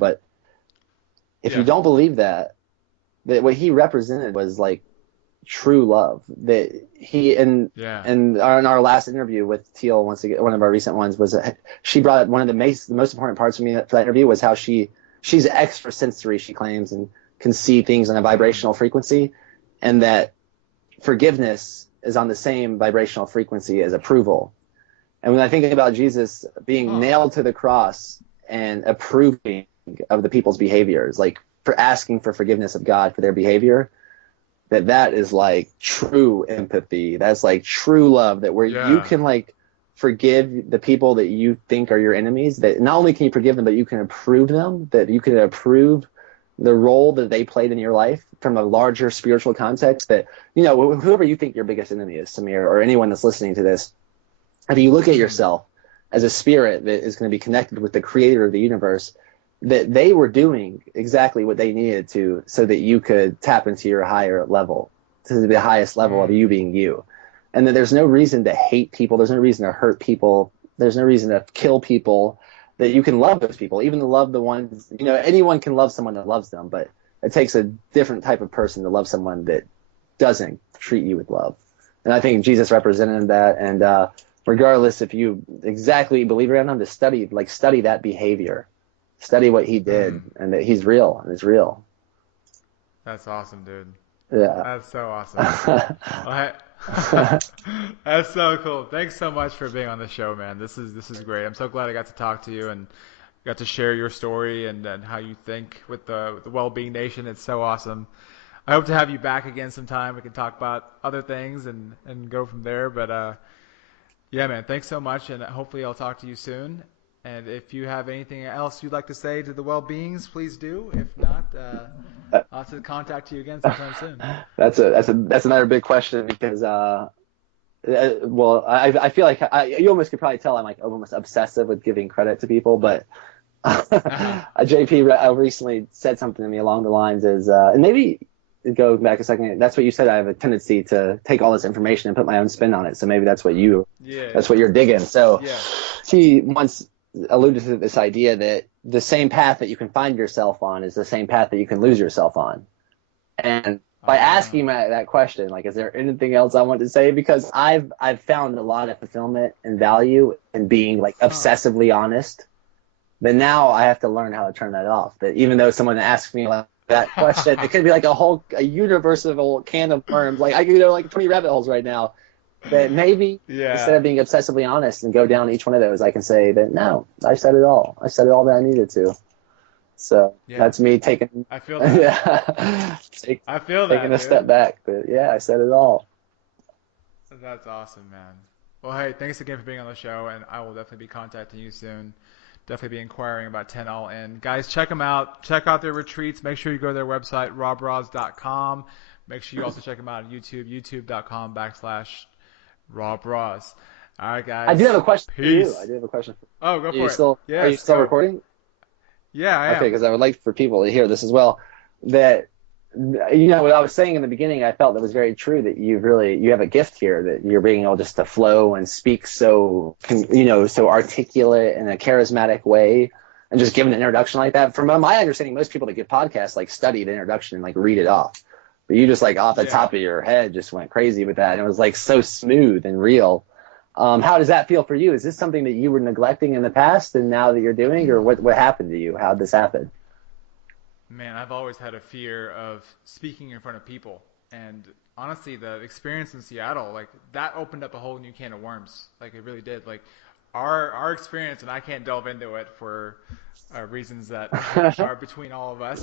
But if you don't believe that what he represented was like true love. That he and in our last interview with Teal, once again, one of our recent ones, was she brought up one of the most important parts for me for that interview was how she's extra sensory, she claims, and can see things on a vibrational frequency, and that forgiveness is on the same vibrational frequency as approval. And when I think about Jesus being nailed to the cross and approving of the people's behaviors, like for asking for forgiveness of God for their behavior, that is like true empathy. That's like true love, that where you can like forgive the people that you think are your enemies, that not only can you forgive them, but you can approve them, that you can approve the role that they played in your life from a larger spiritual context. That, you know, whoever you think your biggest enemy is, Samir, or anyone that's listening to this, if you look at yourself as a spirit that is going to be connected with the creator of the universe, that they were doing exactly what they needed to so that you could tap into your higher level, to the highest level of you being you. And that there's no reason to hate people. There's no reason to hurt people. There's no reason to kill people. That you can love those people, even to love the ones, you know, anyone can love someone that loves them, but it takes a different type of person to love someone that doesn't treat you with love. And I think Jesus represented that. And regardless if you exactly believe it or not, to study that behavior. Study what he did, and that he's real, and it's real. That's awesome, dude. Yeah. That's so awesome. That's so cool. Thanks so much for being on the show, man. This is great. I'm so glad I got to talk to you and got to share your story and how you think with the Well-Being Nation. It's so awesome. I hope to have you back again sometime. We can talk about other things and go from there. But yeah, man, thanks so much, and hopefully I'll talk to you soon. And if you have anything else you'd like to say to the Well-Beings, please do. If not, I'll have to contact you again sometime soon. That's another big question, because well, I feel like you almost could probably tell I'm like almost obsessive with giving credit to people, but JP recently said something to me along the lines is, and maybe go back a second. That's what you said. I have a tendency to take all this information and put my own spin on it. So maybe that's what that's what you're digging. So he once alluded to this idea that the same path that you can find yourself on is the same path that you can lose yourself on. And by asking that question, like, is there anything else I want to say? Because I've found a lot of fulfillment and value in being like obsessively honest. But now I have to learn how to turn that off. That even though someone asks me like that question, it could be like a universe of a can of worms. Like I could go like 20 rabbit holes right now. That maybe instead of being obsessively honest and go down each one of those, I can say that no, I said it all. I said it all that I needed to. So that's me taking. I feel that. I feel that. Taking a step back, but yeah, I said it all. That's awesome, man. Well, hey, thanks again for being on the show, and I will definitely be contacting you soon. Definitely be inquiring about 10 All In. Guys, check them out. Check out their retreats. Make sure you go to their website, rawbrahs.com. Make sure you also check them out on YouTube, youtube.com/Rawbrahs. All right, guys. I do have a question Peace. for you. I do have a question. Oh, go for it. Are you still recording? Yeah, I am. Okay, because I would like for people to hear this as well. That, you know, what I was saying in the beginning, I felt that was very true, that you have a gift here, that you're being able just to flow and speak so articulate in a charismatic way, and just give an introduction like that. From my understanding, most people that give podcasts like study the introduction and like read it off. But you just like off the top of your head just went crazy with that. And it was like so smooth and real. How does that feel for you? Is this something that you were neglecting in the past and now that you're doing, or what happened to you? How did this happen? Man, I've always had a fear of speaking in front of people. And honestly, the experience in Seattle, like that opened up a whole new can of worms. Like it really did. Like our experience, and I can't delve into it for reasons that are between all of us.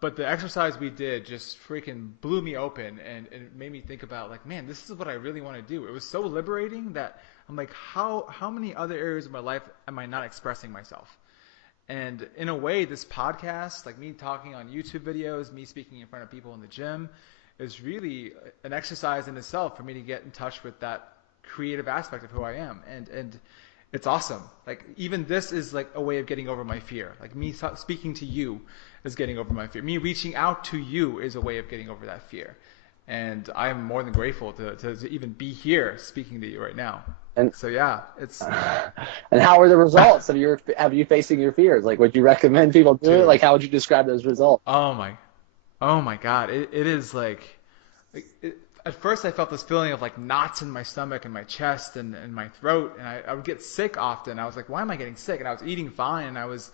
But the exercise we did just freaking blew me open, and it made me think about like, man, this is what I really want to do. It was so liberating that I'm like, how many other areas of my life am I not expressing myself? And in a way, this podcast, like me talking on YouTube videos, me speaking in front of people in the gym, is really an exercise in itself for me to get in touch with that creative aspect of who I am. And it's awesome. Like even this is like a way of getting over my fear. Like me speaking to you is getting over my fear. Me reaching out to you is a way of getting over that fear. And I am more than grateful to even be here speaking to you right now. And so yeah, it's and how are the results of you facing your fears? Like, would you recommend people do it? dude. Like, how would you describe those results? Oh my God. It is at first I felt this feeling of like knots in my stomach and my chest and my throat, and I would get sick often. I was like, why am I getting sick? And I was eating fine, and I was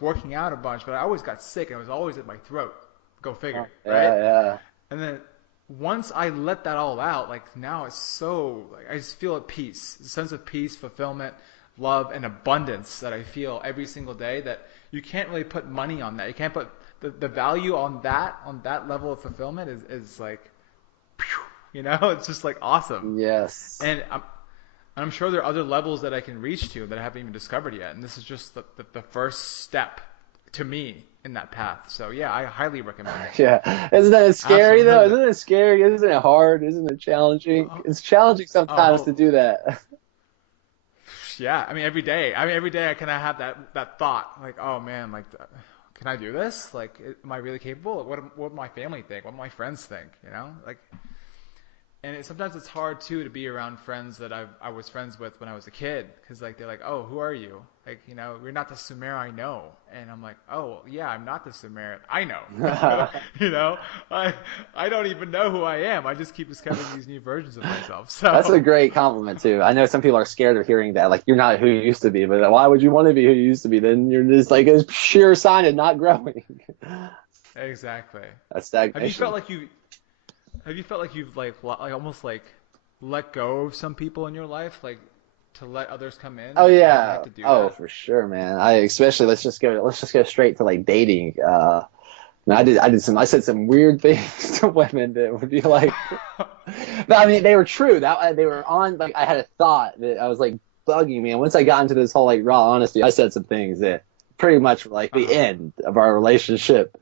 working out a bunch, but I always got sick, and it was always at my throat. Go figure, right? Yeah. And then once I let that all out, like now it's so like I just feel at peace, a sense of peace, fulfillment, love, and abundance that I feel every single day. That you can't really put money on that. You can't put the value on that level of fulfillment is like, it's just like awesome. Yes. And I'm sure there are other levels that I can reach to that I haven't even discovered yet. And this is just the first step to me in that path. So yeah, I highly recommend it. Yeah. Isn't that scary though? Absolutely. Isn't it scary? Isn't it hard? Isn't it challenging? It's challenging sometimes to do that. Yeah. I mean, every day I kind of have that thought like, oh man, like, can I do this? Like, am I really capable? What would my family think? What would my friends think? Like, and sometimes it's hard too to be around friends that I was friends with when I was a kid, because like they're like, oh, who are you? Like, you're not the Sumer I know, and I'm like, oh yeah, I'm not the Sumer I know. I don't even know who I am. I just keep discovering these new versions of myself. So That's a great compliment too. I know some people are scared of hearing that, like, you're not who you used to be, but why would you want to be who you used to be? Then you're just like a sure sign of not growing. Exactly. That's stagnation. Have you felt like you've like almost like let go of some people in your life, like to let others come in? Oh Like, you yeah. have to do Oh, that. for sure, man. Let's just go straight to like dating. I said some weird things to women that would be like, but I mean, they were true. They were on, like, I had a thought that I was like bugging me. And once I got into this whole like raw honesty, I said some things that pretty much were like the end of our relationship.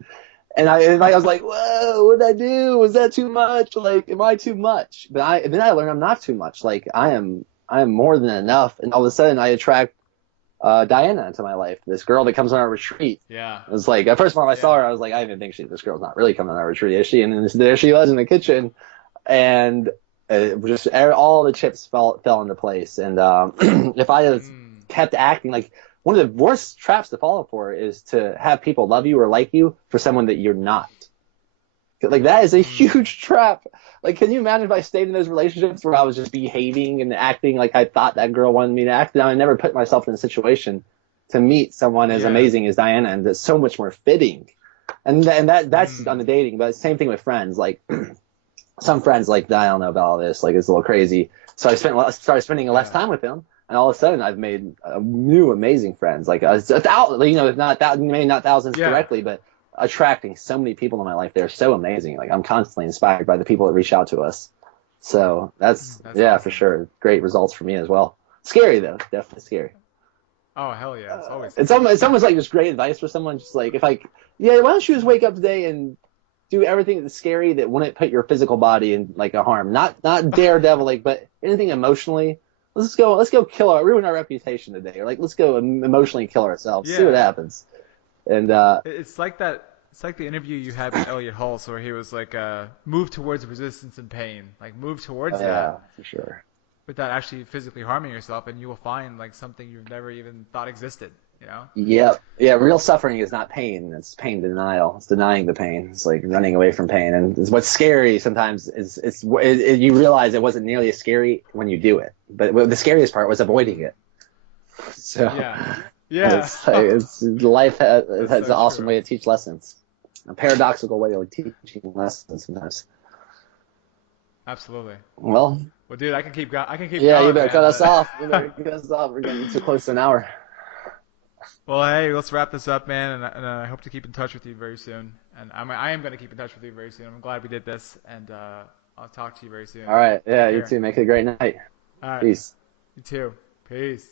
And I was like, whoa, what did I do? Was that too much? Like, am I too much? And then I learned I'm not too much. Like, I am more than enough. And all of a sudden I attract Diana into my life, this girl that comes on our retreat. Yeah. It was like, the first time I saw her, I was like, I even think this girl's not really coming on our retreat, is she? And then there she was in the kitchen, and just all the chips fell into place. And if I had kept acting like, one of the worst traps to fall for is to have people love you or like you for someone that you're not. Like, that is a huge trap. Like, can you imagine if I stayed in those relationships where I was just behaving and acting like I thought that girl wanted me to act? Now, I never put myself in a situation to meet someone as amazing as Diana, and that's so much more fitting. And that's on the dating, but same thing with friends. Like, some friends, like, I don't know about all this, like, it's a little crazy. So I started spending less time with them, and all of a sudden I've made new amazing friends. Like, maybe not thousands directly, but attracting so many people in my life. They're so amazing. Like, I'm constantly inspired by the people that reach out to us. So that's awesome. For sure. Great results for me as well. Scary though, definitely scary. Oh hell yeah, it's always. It's almost like just great advice for someone. Just like, why don't you just wake up today and do everything that's scary that wouldn't put your physical body in like a harm. Not daredevil, like, but anything emotionally. Let's go ruin our reputation today, or like, let's go emotionally kill ourselves. See what happens. And it's like that. It's like the interview you had with Elliot Hulse, where he was like, move towards resistance and pain. Like, move towards that. Yeah, for sure. Without actually physically harming yourself, and you will find like something you've never even thought existed. Yep. Yeah. Real suffering is not pain. It's pain denial. It's denying the pain. It's like running away from pain. And what's scary sometimes is you realize it wasn't nearly as scary when you do it. But the scariest part was avoiding it. So life has an awesome way to teach lessons. A paradoxical way of teaching lessons sometimes. Absolutely. Well, dude, I can keep going. Yeah, you better cut us off. We're getting too close to an hour. Well, hey, let's wrap this up, man, and I hope to keep in touch with you very soon. And I am going to keep in touch with you very soon. I'm glad we did this, and I'll talk to you very soon. All right. Yeah, you too. Make it a great night. All right. Peace. You too. Peace.